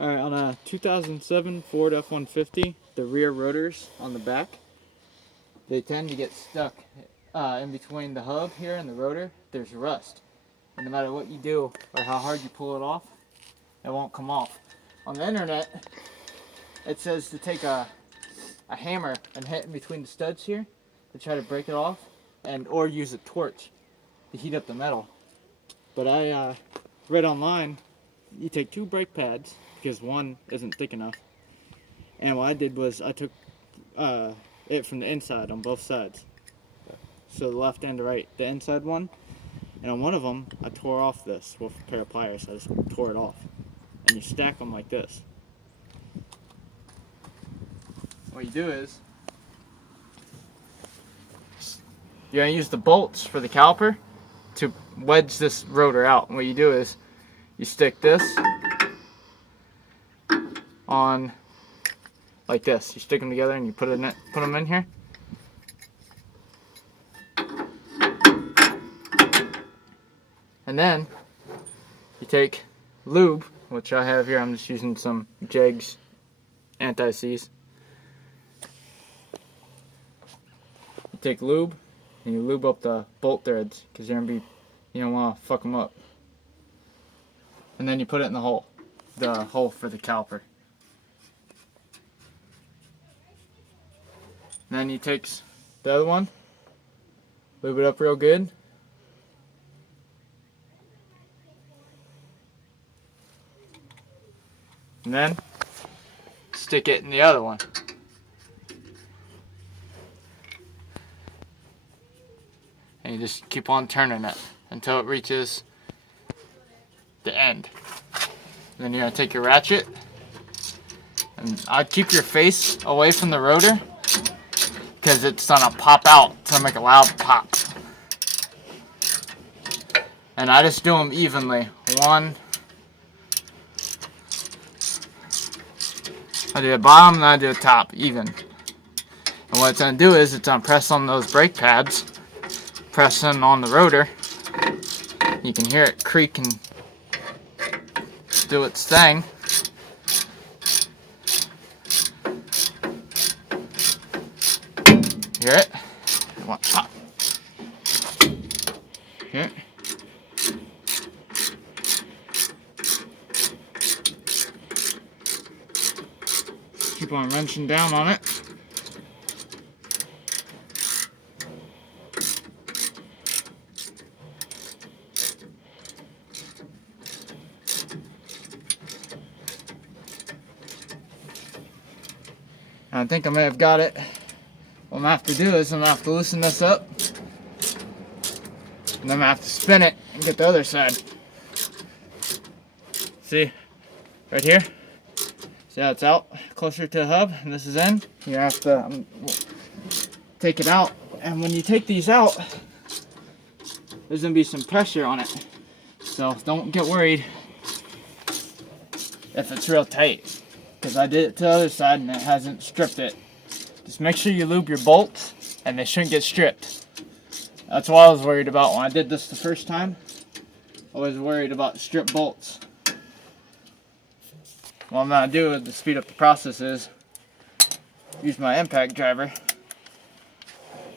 Alright, on a 2007 Ford F150, the rear rotors on the back, they tend to get stuck in between the hub here and the rotor. There's rust. And no matter what you do or how hard you pull it off, it won't come off. On the internet, it says to take a hammer and hit in between the studs here to try to break it off, or use a torch to heat up the metal. But I read online, you take 2 brake pads because one isn't thick enough. And what I did was I took it from the inside on both sides. So the left and the right, the inside one. And on one of them, I tore off this with a pair of pliers. I just tore it off. And you stack them like this. What you do is, you're going to use the bolts for the caliper to wedge this rotor out. And what you do is, you stick this on like this. You stick them together and you put them in here. And then you take lube, which I have here. I'm just using some Jegs anti-seize. You take lube and you lube up the bolt threads because you don't want to fuck them up. And then you put it in the hole for the caliper. And then you take the other one, lube it up real good. And then stick it in the other one. And you just keep on turning it until it reaches the end. And then you're going to take your ratchet, and I'd keep your face away from the rotor because it's going to pop out to make a loud pop. And I just do them evenly. I do the bottom and I do the top, even. And what it's going to do is it's going to press on those brake pads, pressing on the rotor. You can hear it creak and do its thing. Hear it? Pop. Hear it? Keep on wrenching down on it. I think I may have got it. What I'm going to have to do is I'm going to have to loosen this up. And then I'm going to have to spin it and get the other side. See? Right here? See how it's out closer to the hub and this is in? You have to take it out. And when you take these out, there's going to be some pressure on it. So don't get worried if it's real tight. Because I did it to the other side and it hasn't stripped it. Just make sure you lube your bolts and they shouldn't get stripped. That's what I was worried about when I did this the first time. I was worried about stripped bolts. What I'm going to do to speed up the process is use my impact driver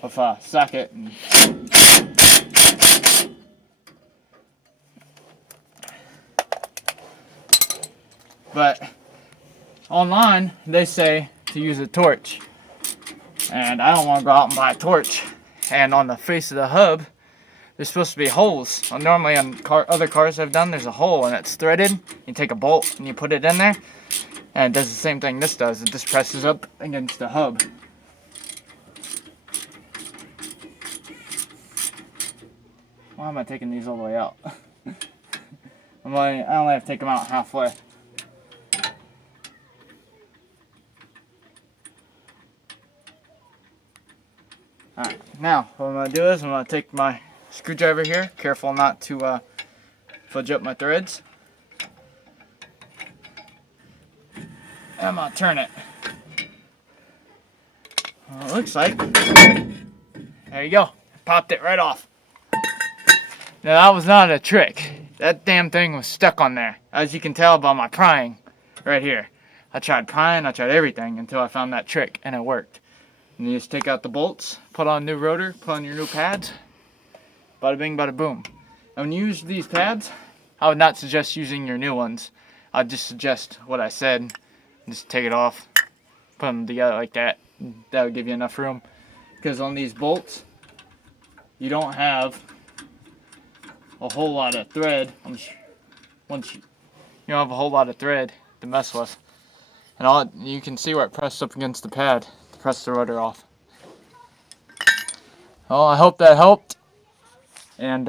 with a socket. But online, they say to use a torch. And I don't want to go out and buy a torch. And on the face of the hub, there's supposed to be holes. Well, normally on other cars I've done, there's a hole and it's threaded. You take a bolt and you put it in there. And it does the same thing this does. It just presses up against the hub. Why am I taking these all the way out? I only have to take them out halfway. Alright, now what I'm going to do is I'm going to take my screwdriver here, careful not to fudge up my threads. And I'm going to turn it. Well, it looks like, there you go, popped it right off. Now that was not a trick. That damn thing was stuck on there, as you can tell by my prying. right here. I tried prying, I tried everything until I found that trick, and it worked. And you just take out the bolts, put on a new rotor, put on your new pads, bada bing, bada boom. And when you use these pads, I would not suggest using your new ones. I'd just suggest what I said. Just take it off, put them together like that. That would give you enough room. Because on these bolts, you don't have a whole lot of thread. Once you don't have a whole lot of thread to mess with. And you can see where it pressed up against the pad to press the rotor off. Well, I hope that helped. And